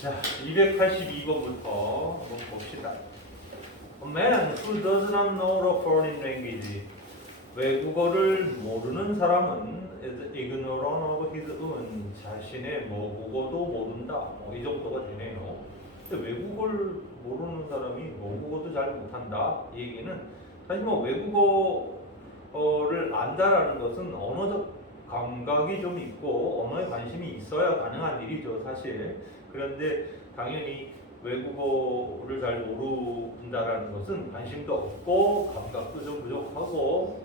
자, 282번부터 한번 봅시다. A man who does not know a foreign language. 외국어를 모르는 사람은 is ignorant of his own. 자신의 모국어도 모른다. 이 정도가 되네요. 근데 외국어를 모르는 사람이 모국어도 잘 못한다. 이 얘기는 사실 외국어를 안다라는 것은 언어적 감각이 좀 있고 언어에 관심이 있어야 가능한 일이죠, 사실. 그런데 당연히 외국어를 잘 모른다라는 것은 관심도 없고 감각도 좀 부족하고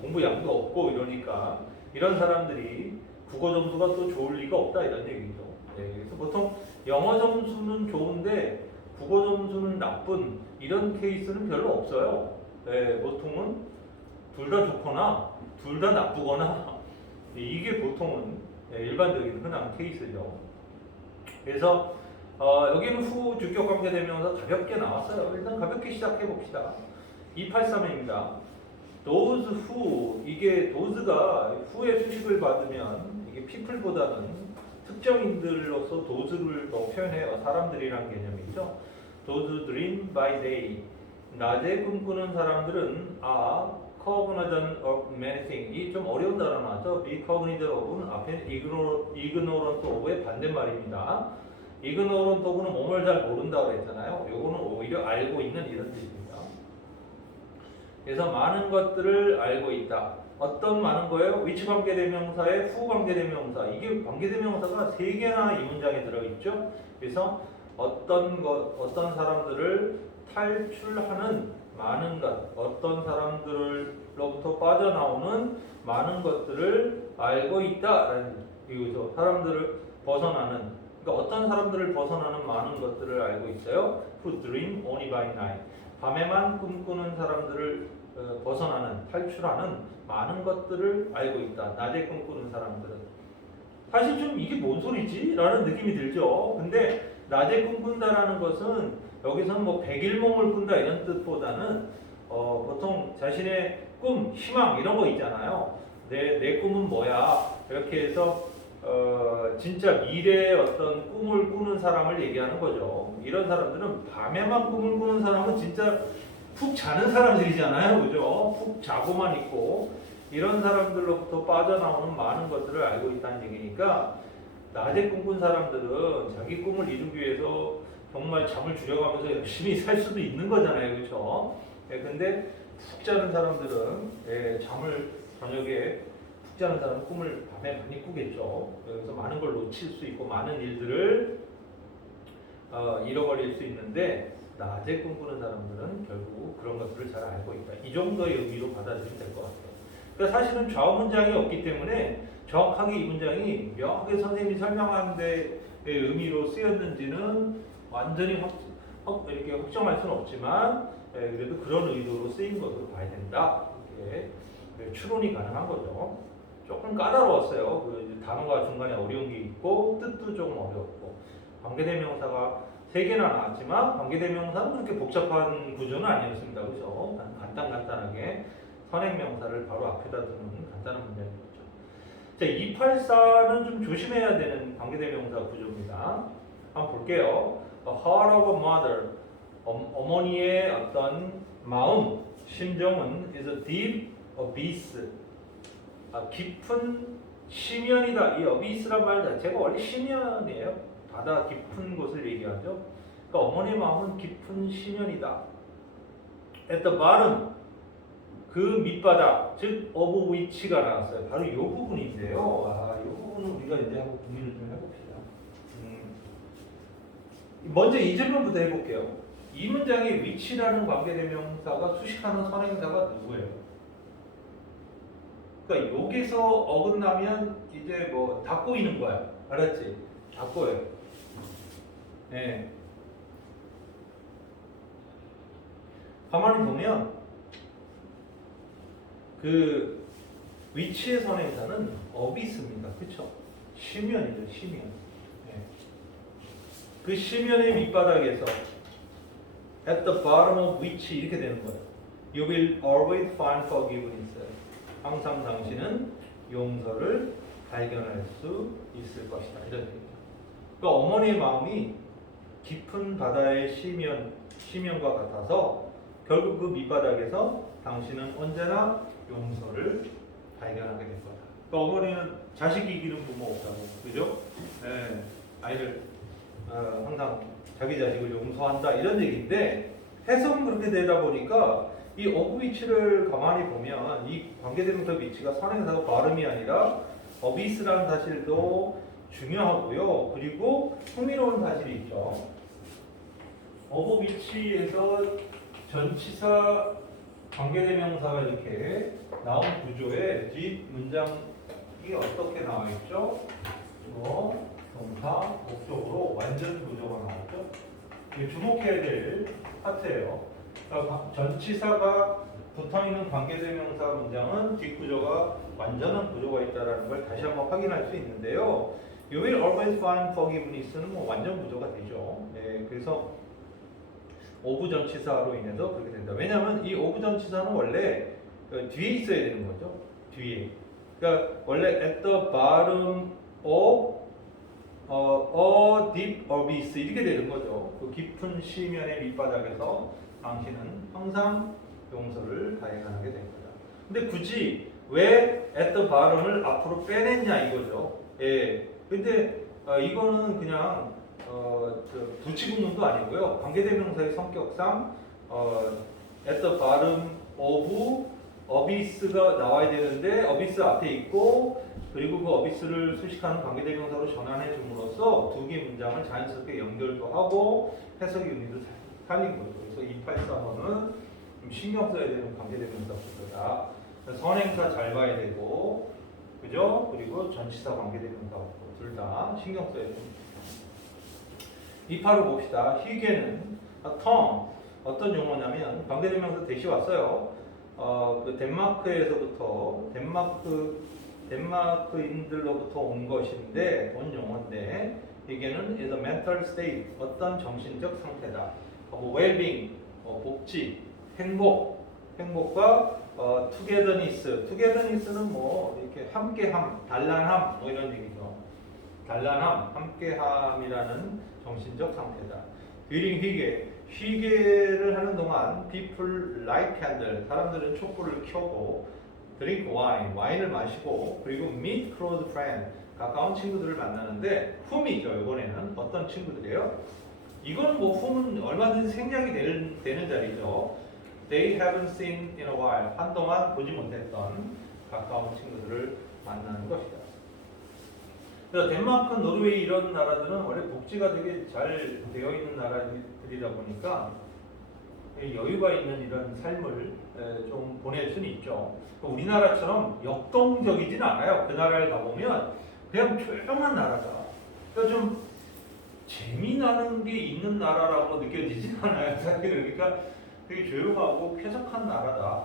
공부량도 없고 이러니까 이런 사람들이 국어 점수가 또 좋을 리가 없다 이런 얘기죠. 네, 그래서 보통 영어 점수는 좋은데 국어 점수는 나쁜 이런 케이스는 별로 없어요. 네, 보통은 둘 다 좋거나 둘 다 나쁘거나 이게 보통은 일반적인 흔한 케이스죠. 그래서 여기는 후 주격 관계대명사 가볍게 나왔어요. 일단 가볍게 시작해 봅시다. 283입니다. those who, 이게 those가 who의 수식을 받으면 이게 people보다는 특정인들로서 those를 더 표현해요. 사람들이란 개념이죠. those dream by day. 낮에 꿈꾸는 사람들은 are cognizant of many things. 이 좀 어려운 단어 나왔죠. be cognizant of는 앞에 ignorant of의 반대말입니다. ignorant of는 몸을 잘 모른다고 그랬잖아요. 요거는 오히려 알고 있는 이런 뜻입니다. 그래서 많은 것들을 알고 있다. 어떤 많은 거예요? which 관계대명사에 who 관계대명사. 이게 관계대명사가 3개나 이 문장에 들어있죠. 그래서 어떤 사람들을 탈출하는 많은 것, 어떤 사람들로부터 빠져나오는 많은 것들을 알고 있다라는 이유죠. 사람들을 벗어나는, 그러니까 어떤 사람들을 벗어나는 많은 것들을 알고 있어요. Who dream only by night. 밤에만 꿈꾸는 사람들을 벗어나는, 탈출하는 많은 것들을 알고 있다. 낮에 꿈꾸는 사람들은. 사실 좀 이게 뭔 소리지? 라는 느낌이 들죠. 근데 낮에 꿈꾼다라는 것은 여기서는 뭐 백일몽을 꾼다 이런 뜻보다는 보통 자신의 꿈, 희망 이런 거 있잖아요. 내 꿈은 뭐야? 이렇게 해서 진짜 미래의 어떤 꿈을 꾸는 사람을 얘기하는 거죠. 이런 사람들은 밤에만 꿈을 꾸는 사람은 진짜 푹 자는 사람들이잖아요. 그죠? 푹 자고만 있고 이런 사람들로부터 빠져나오는 많은 것들을 알고 있다는 얘기니까 낮에 꿈꾼 사람들은 자기 꿈을 이루기 위해서 정말 잠을 줄여가면서 열심히 살 수도 있는 거잖아요. 그렇죠? 근데 푹 자는 사람들은 잠을 저녁에 푹 자는 사람은 꿈을 밤에 많이 꾸겠죠. 그래서 많은 걸 놓칠 수 있고 많은 일들을 잃어버릴 수 있는데 낮에 꿈꾸는 사람들은 결국 그런 것들을 잘 알고 있다. 이 정도의 의미로 받아들이면 될 것 같아요. 그러니까 사실은 좌우 문장이 없기 때문에 정확하게 이 문장이 명확하게 선생님이 설명한 데의 의미로 쓰였는지는 완전히 이렇게 확정할 수는 없지만 그래도 그런 의도로 쓰인 것으로 봐야 된다. 이렇게 추론이 가능한 거죠. 조금 까다로웠어요. 그 단어가 중간에 어려운 게 있고 뜻도 조금 어려웠고 관계대명사가 3개나 나왔지만 관계대명사는 그렇게 복잡한 구조는 아니었습니다. 그렇죠? 간단하게 선행명사를 바로 앞에다 두는 간단한 문장인 거죠. 자, 284는 좀 조심해야 되는 관계대명사 구조입니다. 한번 볼게요. The heart of a mother. 어머니의 어떤 마음, 심정은 is a deep abyss. 깊은 심연이다. 이 abyss란 말 자체가 원래 심연이에요. 바다 깊은 곳을 얘기하죠. 그러니까 어머니의 마음은 깊은 심연이다. At the bottom, 그 밑바닥, 즉 of which가 나왔어요. 바로 이 부분인데요. 이 부분을 우리가 이제 한번 고민을 좀 해봅시다. 먼저 이 질문부터 해볼게요. 이 문장에 which라는 관계대명사가 수식하는 선행사가 누구예요? 그러니까 여기서 어긋나면 이제 뭐 다 꼬이는 거야. 알았지? 다 꼬여요. 네. 가만히 보면 그 위치의 선행사는 어비스입니다. 그렇죠? 심연이죠. 심연. 네. 그 심연의 밑바닥에서 at the bottom of which 이렇게 되는 거예요. You will always find forgiveness. 항상 당신은 용서를 발견할 수 있을 것이다. 이런 얘기죠. 그러니까 어머니의 마음이 깊은 바다의 심연과 같아서 결국 그 밑바닥에서 당신은 언제나 용서를 발견하게 된 거다. 그러니까 어머니는 자식 이기는 부모 없다고, 그죠? 예, 아이를 항상 자기 자식을 용서한다 이런 얘기인데 해석은 그렇게 되다 보니까 이 of which를 가만히 보면 이 관계대명사 위치가 선행사가 발음이 아니라 of is라는 사실도 중요하고요. 그리고 흥미로운 사실이 있죠. of which에서 전치사 관계대명사가 이렇게 나온 구조에 뒷문장이 어떻게 나와 있죠? 동사, 목적으로 완전 구조가 나왔죠. 주목해야 될 파트예요. 그러니까 전치사가 붙어있는 관계대명사 문장은 뒷구조가 완전한 구조가 있다는 걸 다시 한번 확인할 수 있는데요. You will always find forgiveness는 뭐 완전 구조가 되죠. 네, 그래서 오브 전치사로 인해서 그렇게 된다. 왜냐하면 이 오브 전치사는 원래 뒤에 있어야 되는 거죠. 뒤에. 그러니까 원래 at the bottom of a deep abyss 이렇게 되는 거죠. 그 깊은 시면의 밑바닥에서 당신은 항상 용서를 발행하게 됩니다. 근데 굳이 왜 at the bottom을 앞으로 빼냈냐 이거죠. 예. 근데 이거는 그냥 부치구문도 아니고요. 관계대명사의 성격상 at the bottom of abyss가 나와야 되는데 abyss 앞에 있고 그리고 그 어비스를 수식하는 관계대명사로 전환해 줌으로써 두 개 문장을 자연스럽게 연결도 하고 해석의 의미도 살린 거죠. 그래서 283호는 좀 신경 써야 되는 관계대명사 구조다. 선행사 잘 봐야 되고, 그죠? 그리고 전치사 관계대명사 둘 다 신경 써야 됩니다. 285 봅시다. 희괴는 term 어떤 용어냐면 관계대명사 대시 왔어요. 그 덴마크에서부터 덴마크인들로부터 온 것인데 온 용어인데 이게는 is a mental state 어떤 정신적 상태다. 뭐 well-being 복지, 행복과 togetherness는 뭐 이렇게 함께함, 단란함 뭐 이런 얘기죠. 단란함, 함께함이라는 정신적 상태다. during 희괴를 하는 동안 people light candle 사람들은 촛불을 켜고 drink wine 와인을 마시고 그리고 meet close friend 가까운 친구들을 만나는데 whom이죠. 이번에는 어떤 친구들이에요? 이거는 뭐 whom은 얼마든지 생략이 되는 자리죠. They haven't seen in a while 한동안 보지 못했던 가까운 친구들을 만나는 것이다. 그래서 덴마크, 노르웨이 이런 나라들은 원래 복지가 되게 잘 되어 있는 나라들이다 보니까 여유가 있는 이런 삶을 좀 보낼 수는 있죠. 우리나라처럼 역동적이진 않아요. 그 나라를 가보면 그냥 조용한 나라다. 그러니까 좀 재미나는 게 있는 나라라고 느껴지진 않아요. 사실은. 그러니까 되게 조용하고 쾌적한 나라다.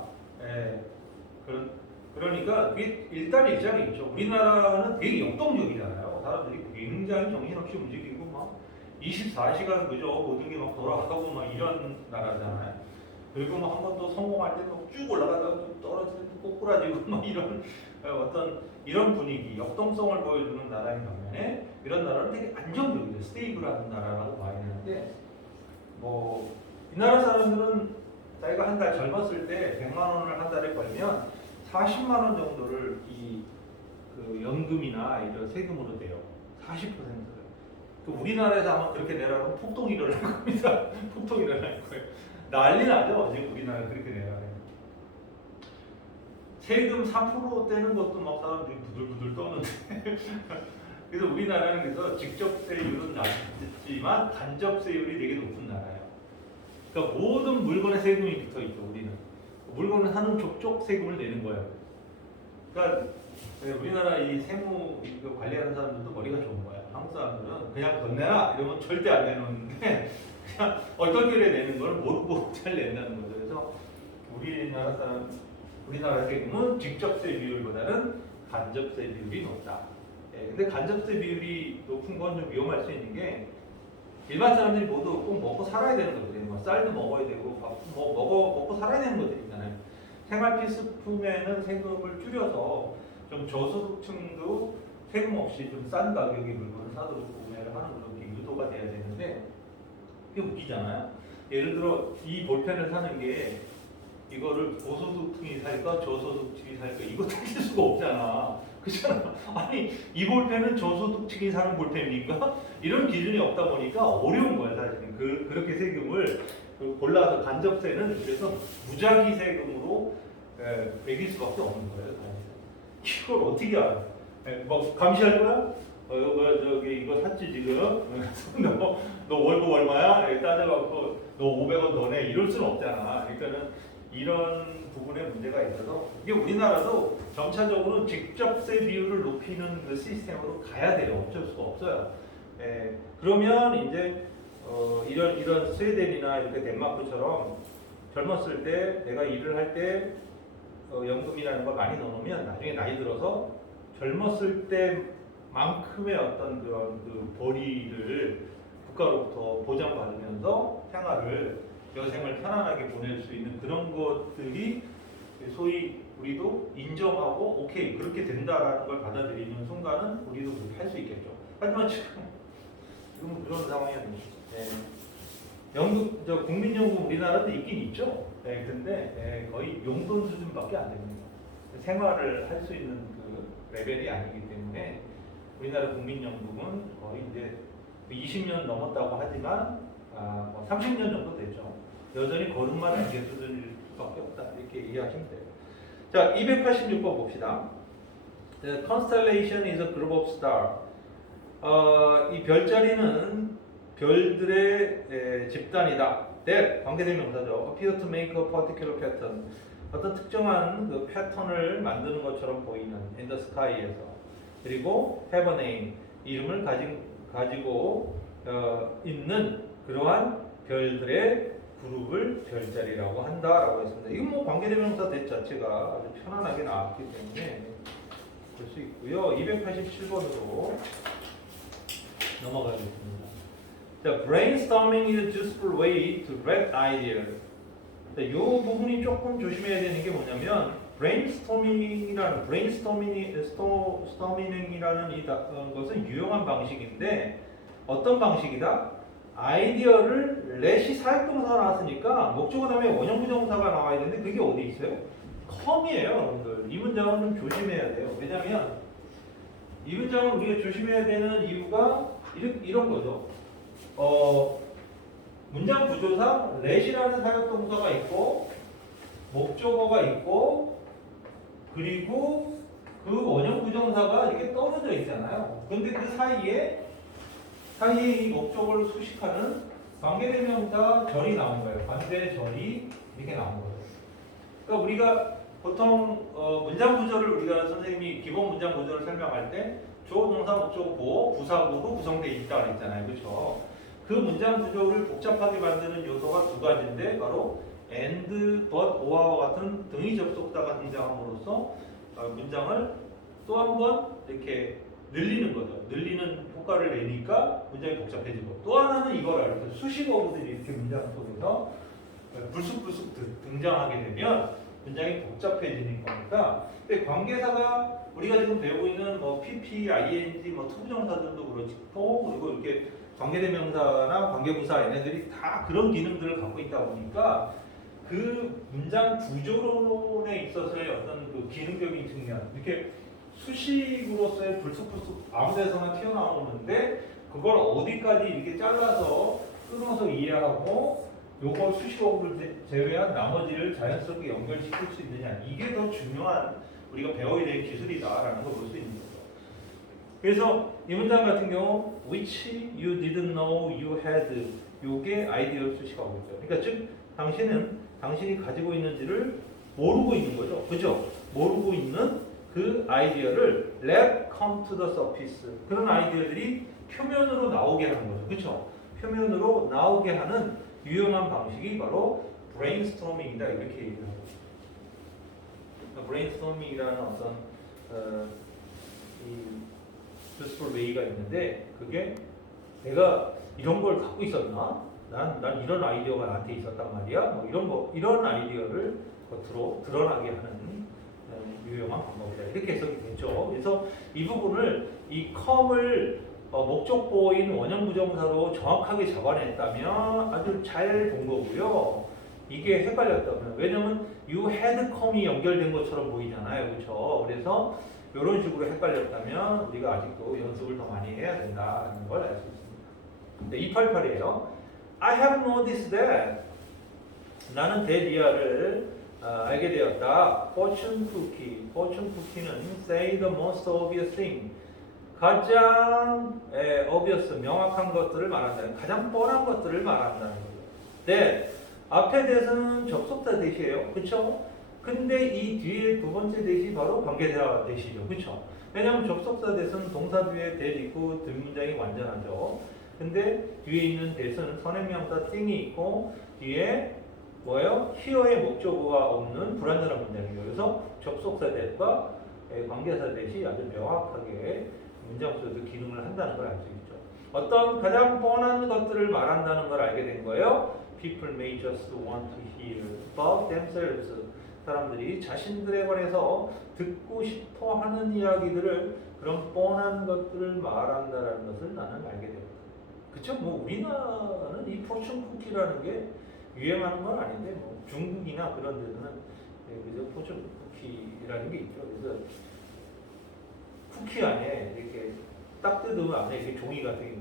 그러니까 일단 입장이 있죠. 우리나라는 되게 역동적이잖아요. 사람들이 굉장히 정신없이 움직이고 막 24시간 그죠 모든 게 막 돌아가고 막 이런 나라잖아요. 그리고 뭐 한 번 또 성공할 때 쭉 올라가다가 또 떨어질 때 꼬꾸라지고 막 이런 어떤 이런 분위기, 역동성을 보여주는 나라인 반면에 이런 나라는 되게 안정적이죠. 스테이블한 나라라고 봐야 되는데 뭐 이 나라 사람들은 자기가 한 달 젊었을 때 100만 원을 한 달에 벌면 40만 원 정도를 그 연금이나 이런 세금으로 내요. 40%를. 우리나라에서 아마 그렇게 내라면 폭동이 일어날 겁니다. 폭동이 일어날 거예요. 난리 나죠. 지금 우리나라 그렇게 내라면. 세금 4% 떼는 것도 막 사람들이 부들부들 떠는데. 그래서 우리나라는 그래서 직접세율은 낮지만 간접세율이 되게 높은 나라예요. 그러니까 모든 물건에 세금이 붙어 있죠. 우리는. 물건을 사는 족족 세금을 내는 거예요. 그러니까 우리나라 이 세무 관리하는 사람들도 머리가 좋은 거야. 한국 사람들은 그냥 돈 내라 이러면 절대 안 내놓는데 그냥 어떤 길에 내는 걸 모르고 잘 낸다는 거죠. 그래서 우리나라 세금은 직접세 비율보다는 간접세 비율이 높다. 근데 간접세 비율이 높은 건 좀 위험할 수 있는 게 일반 사람들이 모두 꼭 먹고 살아야 되는 것들이에요. 뭐 쌀도 먹어야 되고 밥 먹고 살아야 되는 것들이 있잖아요. 생활 필수품에는 세금을 줄여서 좀 저소득층도 세금 없이 좀 싼 가격의 물건을 사도록 구매를 하는 그런 게 유도가 돼야 되는데 이게 웃기잖아요. 예를 들어 이 볼펜을 사는 게 이거를 고소득층이 살까 저소득층이 살까 이거 따질 수가 없잖아. 그렇잖아. 아니 이 볼펜은 저소득층이 사는 볼펜입니까? 이런 기준이 없다 보니까 어려운 거야 사실은. 그렇게 세금을 골라서 간접세는 그래서 무작위 세금으로 매길 수밖에 없는 거예요. 사실. 이걸 어떻게 알아? 뭐 감시할 거야? 이거 샀지 지금? 너 월급 얼마야? 이렇게 따져갖고 너 500원 더 내? 이럴 수는 없잖아. 그러니까는 이런 부분에 문제가 있어서 이게 우리나라도 점차적으로 직접세 비율을 높이는 그 시스템으로 가야 돼요. 어쩔 수가 없어요. 그러면 이제 이런 스웨덴이나 이렇게 덴마크처럼 젊었을 때 내가 일을 할 때 연금이라는 걸 많이 넣어놓으면 나중에 나이 들어서 젊었을 때만큼의 어떤 그런 그 벌이를 국가로부터 보장받으면서 여생을 편안하게 보낼 수 있는 그런 것들이 소위 우리도 인정하고 오케이 그렇게 된다라는 걸 받아들이는 순간은 우리도 그렇게 할 수 있겠죠. 하지만 지금은 그런 상황이 아닙니다. 국민연금 우리나라도 있긴 있죠. 근데 거의 용돈 수준밖에 안 됩니다. 생활을 할 수 있는 그 레벨이 아니기 때문에 우리나라 국민연금은 거의 이제 20년 넘었다고 하지만 30년 정도 됐죠. 여전히 걸음만 안개 수준일 수밖에 없다. 이렇게 이해하시면 돼요. 자, 286번 봅시다. The constellation is a group of stars. 이 별자리는 별들의 집단이다. That 관계대명사죠. Appear to make a particular pattern. 어떤 특정한 그 패턴을 만드는 것처럼 보이는 in the sky에서. 그리고 have a name. 이름을 가지고 있는 그러한 별들의 그룹을 별자리라고 한다라고 했습니다. 이건 뭐 관계대명사 대 자체가 아주 편안하게 나왔기 때문에 볼 수 있고요. 287번으로 넘어가겠습니다. 자, brainstorming is a useful way to get ideas. 이 부분이 조금 조심해야 되는 게 뭐냐면 brainstorming이라는 것은 유용한 방식인데 어떤 방식이다? 아이디어를 let이 사역동사가 나왔으니까 목적어 다음에 원형 부정사가 나와야 되는데 그게 어디 있어요? come이에요, 여러분들. 이 문장은 좀 조심해야 돼요. 왜냐하면 이 문장은 우리가 조심해야 되는 이유가 이런 거죠. 문장 구조상 let이라는 사역동사가 있고 목적어가 있고 그리고 그 원형 부정사가 이렇게 떨어져 있잖아요. 근데 그 사이에 이 목적어를 수식하는 관계대명사 절이 나온 거예요. 관계절이 이렇게 나온 거예요. 그러니까 우리가 보통 문장 구조를 우리가 선생님이 기본 문장 구조를 설명할 때 주어, 동사, 목적어, 보어, 부사구로 구성되어 있다고 했잖아요. 그렇죠? 그 문장 구조를 복잡하게 만드는 요소가 두 가지인데 바로 and, but, or와 같은 등위 접속사가 등장함으로써 문장을 또 한 번 이렇게 늘리는 거죠. 늘리는 효과를 내니까 문장이 복잡해지고 또 하나는 이거를 수식어구들이 이렇게 문장 속에서 불쑥불쑥 등장하게 되면 문장이 복잡해지는 거니까. 근데 관계사가 우리가 지금 배우고 있는 뭐 PP, ING, 뭐 투부정사들도 그렇고 그리고 이렇게 관계대명사나 관계부사 얘네들이 다 그런 기능들을 갖고 있다 보니까 그 문장 구조론에 있어서의 어떤 그 기능적인 측면 이렇게 수식으로서의 불쑥불쑥 아무 데서나 튀어나오는데 그걸 어디까지 이렇게 잘라서 끊어서 이해하고 요걸 수식어를 제외한 나머지를 자연스럽게 연결시킬 수 있느냐 이게 더 중요한 우리가 배워야 될 기술이다라는 걸 볼 수 있는 거죠. 그래서 이 문장 같은 경우 which you didn't know you had 요게 아이디어 수식어고 있죠. 그러니까 즉 당신이 가지고 있는지를 모르고 있는 거죠. 그죠? 모르고 있는 그 아이디어를 let come to the surface. 그런 아이디어들이 표면으로 나오게 하는 거죠. 그렇죠? 표면으로 나오게 하는 유용한 방식이 바로 brainstorming이다. 이렇게 얘기를 하고 있습니다. brainstorming이라는 어떤 이 useful way가 있는데 그게 내가 이런 걸 갖고 있었나? 난 이런 아이디어가 나한테 있었단 말이야. 뭐 이런 아이디어를 겉으로 드러나게 하는 유용한 방법이다. 이렇게 해석이 되죠. 그래서 이 부분을 이 come을 목적보인 원형 부정사로 정확하게 잡아냈다면 아주 잘 본 거고요. 이게 헷갈렸다면 왜냐면 you had come이 연결된 것처럼 보이잖아요. 그렇죠? 그래서 이런 식으로 헷갈렸다면 우리가 아직도 연습을 더 많이 해야 된다는 걸 알 수 있습니다. 네, 288이에요. I have noticed that 나는 대리아를 알게 되었다. Fortune cookie는 say the most obvious thing. 가장 obvious, 명확한 것들을 말한다는, 가장 뻔한 것들을 말한다는 거죠. that 앞에 대해서는 접속사 대시예요. 그렇죠? 근데 이 뒤에 두 번째 대시 바로 관계대사 대시죠. 그렇죠? 왜냐하면 접속사 대서는 동사 뒤에 that 있고 뒷문장이 완전하죠. 근데 뒤에 있는 대서는 선행명사 thing이 있고 뒤에 뭐예요? here의 목적어가 없는 불완전한 문장이에요. 그래서 접속사 that과 관계사 that이 아주 명확하게 문장 속에서 기능을 한다는 걸 알 수 있죠. 어떤 가장 뻔한 것들을 말한다는 걸 알게 된 거예요. People may just want to hear about themselves. 사람들이 자신들에 관해서 듣고 싶어 하는 이야기들을 그런 뻔한 것들을 말한다는 것을 나는 알게 되었다. 그쵸? 뭐 우리나라는 이 포춘 쿠키라는 게 유행하는 건 아닌데 뭐 중국이나 그런 데서는 그래서 포춘 쿠키라는 게 있죠. 그래서 쿠키 안에 이렇게 딱 뜯으면 안에 이렇게 종이 같은 게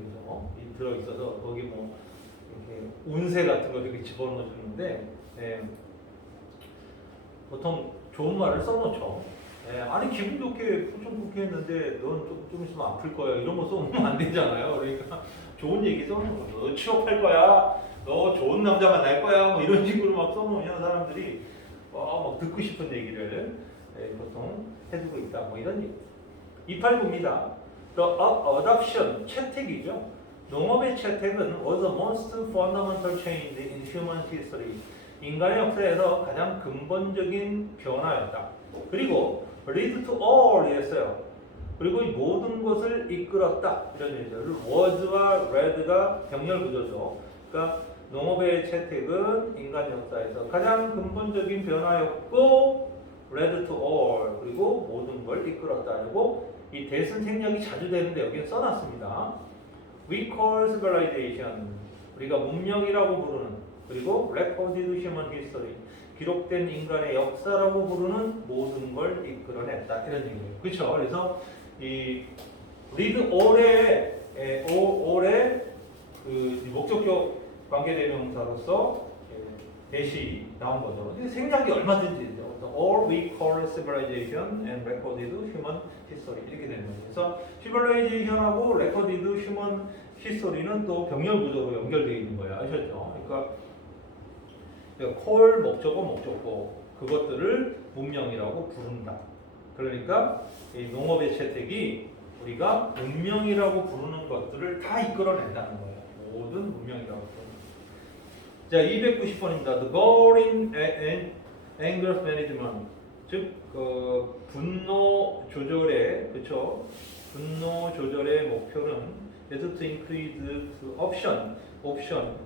들어 있어서 거기 뭐 이렇게 운세 같은 거 이렇게 집어넣어 주는데 보통 좋은 말을 써놓죠. 아니 기분 좋게 포춘 쿠키 했는데 넌 좀 있으면 아플 거야 이런 거 써놓으면 안 되잖아요. 그러니까 좋은 얘기 써놓은 거죠. 너 취업할 거야. 너 좋은 남자가 날 거야. 뭐 이런 식으로 막 써놓으면 사람들이 막 듣고 싶은 얘기를 보통 해주고 있다. 뭐 이런 얘기. 289입니다. The adoption, 채택이죠. 농업의 채택은 was the most fundamental change in human history. 인간의 역사에서 가장 근본적인 변화였다. 그리고 lead to all이었어요. 그리고 이 모든 것을 이끌었다. 이런 얘기죠. was와 red가 병렬 구조죠. 그러니까 농업의 채택은 인간 역사에서 가장 근본적인 변화였고 led to all 그리고 모든 걸 이끌었다. 그리고 이 대선 생략이 자주 되는데 여기는 써놨습니다. We call civilization 우리가 문명이라고 부르는 그리고 recorded human history 기록된 인간의 역사라고 부르는 모든 걸 이끌어냈다 이런 얘기예요. 그렇죠? 그래서 이 lead all의 그 목적격 관계대명사로서 대시 나온 거죠. 생략이 얼마든지 되죠. All we call civilization and recorded human history 이렇게 되는 거죠. 그래서 civilization하고 recorded human history는 또 병렬 구조로 연결되어 있는 거예요. 아셨죠? 그러니까 call 목적어 그것들을 문명이라고 부른다. 그러니까 이 농업의 채택이 우리가 문명이라고 부르는 것들을 다 이끌어낸다는 거예요. 모든 문명이라고 부르는. 자, 290번입니다. The goal in anger management, 즉 분노 조절의 그렇죠? 분노 조절의 목표는 is to increase the option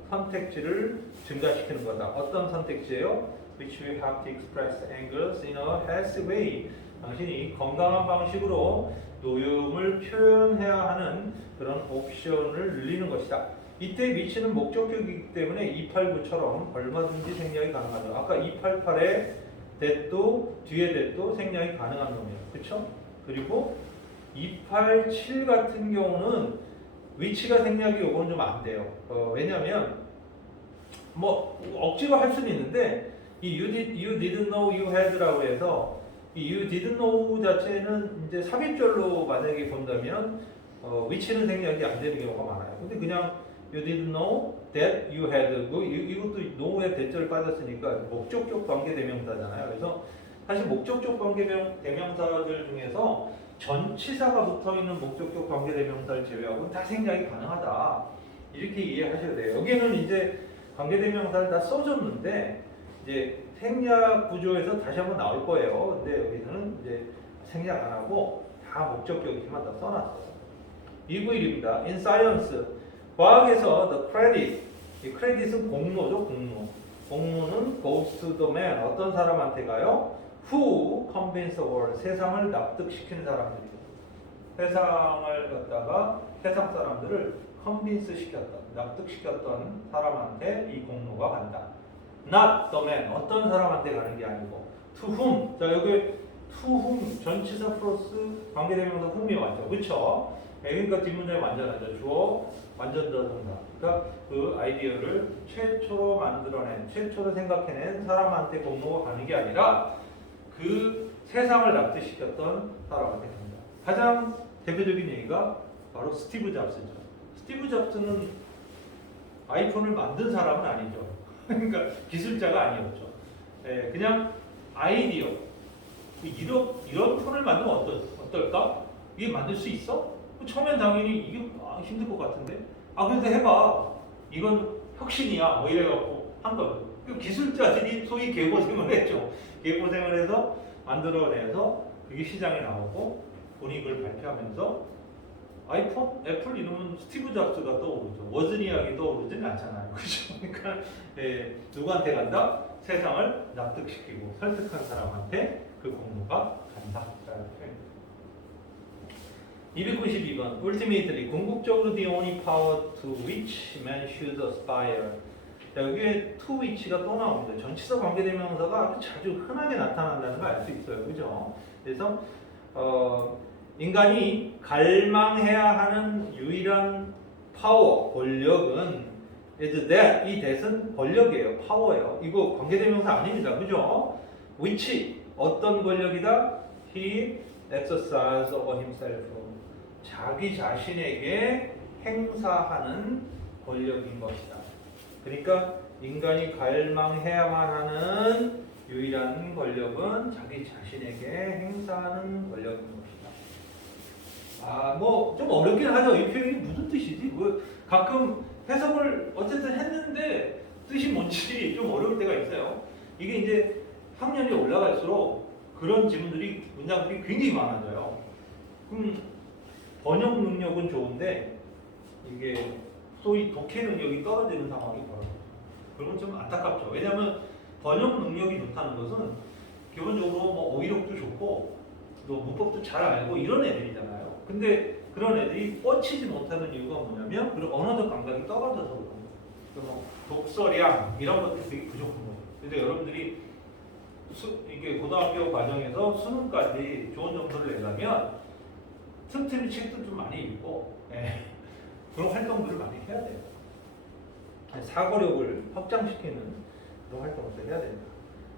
선택지를 증가시키는 거다. 어떤 선택지예요? Which will have to express anger in a healthy way. 당신이 건강한 방식으로 노여움을 표현해야 하는 그런 옵션을 늘리는 것이다. 이때 위치는 목적격이기 때문에 289처럼 얼마든지 생략이 가능하죠. 아까 288에 that도 뒤에 that도 생략이 가능한 놈이에요. 그렇죠? 그리고 287 같은 경우는 위치가 생략이 요거는 좀 안 돼요. 왜냐하면 뭐 억지로 할 수는 있는데 이 you didn't know you had라고 해서 이 you didn't know 자체는 이제 삽입절로 만약에 본다면 위치는 생략이 안 되는 경우가 많아요. 근데 그냥 you didn't know that you had 이것도 know에 대절을 빠졌으니까 목적격 관계대명사잖아요. 그래서 사실 목적격 관계대명사들 중에서 전치사가 붙어있는 목적격 관계대명사를 제외하고는 다 생략이 가능하다. 이렇게 이해하셔야 돼요. 여기는 이제 관계대명사를 다 써줬는데 이제 생략 구조에서 다시 한번 나올 거예요. 근데 여기서는 이제 생략 안 하고 다 목적격이지만 다 써놨어요. 291입니다. In science, 과학에서 the credit, 이 credit은 공로죠, 공로. 공로는 goes to the man, 어떤 사람한테 가요? who convince the world 세상을 납득시키는 사람들이에요. 세상을 갖다가 세상 사람들을 컨빈스 시켰던 납득시켰던 사람한테 이 공로가 간다. Not the man 어떤 사람한테 가는 게 아니고 to whom 자 여기 to whom 전치사 플러스 관계대명사 whom이 왔죠. 그렇죠? 그러니까 뒷문장이 완전하죠. 주어 완전자동사. 그러니까 그 아이디어를 최초로 만들어낸 최초로 생각해낸 사람한테 공로가 가는 게 아니라 그 세상을 납득시켰던 사람한테 갑니다. 가장 대표적인 얘기가 바로 스티브 잡스죠. 스티브 잡스는 아이폰을 만든 사람은 아니죠. 그러니까 기술자가 아니었죠. 그냥 아이디어. 이런 폰을 만들면 어떨까? 이게 만들 수 있어? 처음엔 당연히 이게 힘들 것 같은데. 근데 해봐. 이건 혁신이야. 뭐 이래갖고 한 거예요. 기술자들이 소위 개고생을 했죠. 개고생을 해서 만들어내서 그게 시장에 나오고 본인이 그걸 발표하면서 아이폰, 애플 이름은 스티브 잡스가 떠오르죠. 워즈니악이 떠오르진 않잖아요. 그죠? 그러니까 누구한테 간다? 세상을 납득시키고 설득한 사람한테 그 공로가 간다. 292번 Ultimately 궁극적으로 the only power to which man should aspire. 자, 여기에 to which가 또 나옵니다. 전치사 관계대명사가 자주 흔하게 나타난다는 걸 알 수 있어요. 그죠? 그래서 인간이 갈망해야 하는 유일한 파워, 권력은 is that, 이 that은 권력이에요. 파워예요. 이거 관계대명사 아닙니다. 그죠? which, 어떤 권력이다? He exercises over himself. 자기 자신에게 행사하는 권력인 것이다. 그러니까 인간이 갈망해야만 하는 유일한 권력은 자기 자신에게 행사하는 권력인 것이다. 뭐 좀 어렵긴 하죠. 이 표현이 무슨 뜻이지? 뭐 가끔 해석을 어쨌든 했는데 뜻이 뭔지 좀 어려울 때가 있어요. 이게 이제 학년이 올라갈수록 그런 지문들이 문장들이 굉장히 많아져요. 번역 능력은 좋은데 이게 소위 독해 능력이 떨어지는 상황이 벌어져요. 그건 좀 안타깝죠. 왜냐하면 번역 능력이 좋다는 것은 기본적으로 뭐 어휘력도 좋고 또 문법도 잘 알고 이런 애들이잖아요. 근데 그런 애들이 뻗치지 못하는 이유가 뭐냐면 그런 언어적 감각이 떨어져서 그런 거예요. 그래서 독서량 이런 것들이 되게 부족한 거예요. 근데 여러분들이 이게 고등학교 과정에서 수능까지 좋은 점수를 내려면 틈틈이 책도 좀 많이 읽고 그런 활동들을 많이 해야 돼요. 사고력을 확장시키는 그런 활동을 해야 됩니다.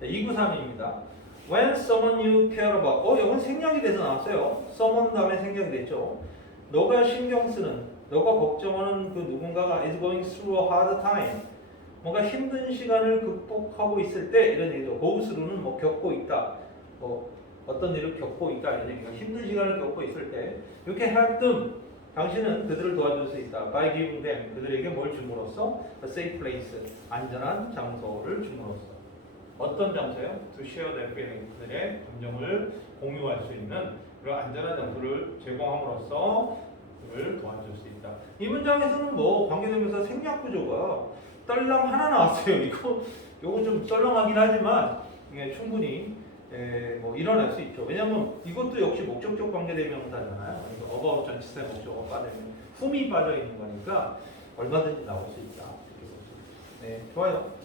293입니다. When someone you care about 이건 생략이 돼서 나왔어요. someone 다음에 생략이 됐죠. 너가 신경 쓰는, 너가 걱정하는 그 누군가가 is going through a hard time. 뭔가 힘든 시간을 극복하고 있을 때 이런 얘기죠. go through는 뭐 겪고 있다. 어떤 일을 겪고 있다 이런 얘기가 힘든 시간을 겪고 있을 때 you can help them. 당신은 그들을 도와줄 수 있다. by giving them. 그들에게 뭘 줌으로써 a safe place. 안전한 장소를 줌으로써. 어떤 장소요? to share their feeling. 그들의 감정을 공유할 수 있는 그런 안전한 장소를 제공함으로써 그를 도와줄 수 있다. 이 문장에서는 뭐 관계대명사 생략 구조가 떨렁 하나 나왔어요. 요거 좀 썰렁하긴 하지만 충분히 뭐 일어날 수 있죠. 왜냐하면 이것도 역시 목적격 관계대명사잖아요. 그러니까 about 전치사의 목적어가 빠지면 whom이 빠져 있는 거니까 얼마든지 나올 수 있다. 네, 좋아요.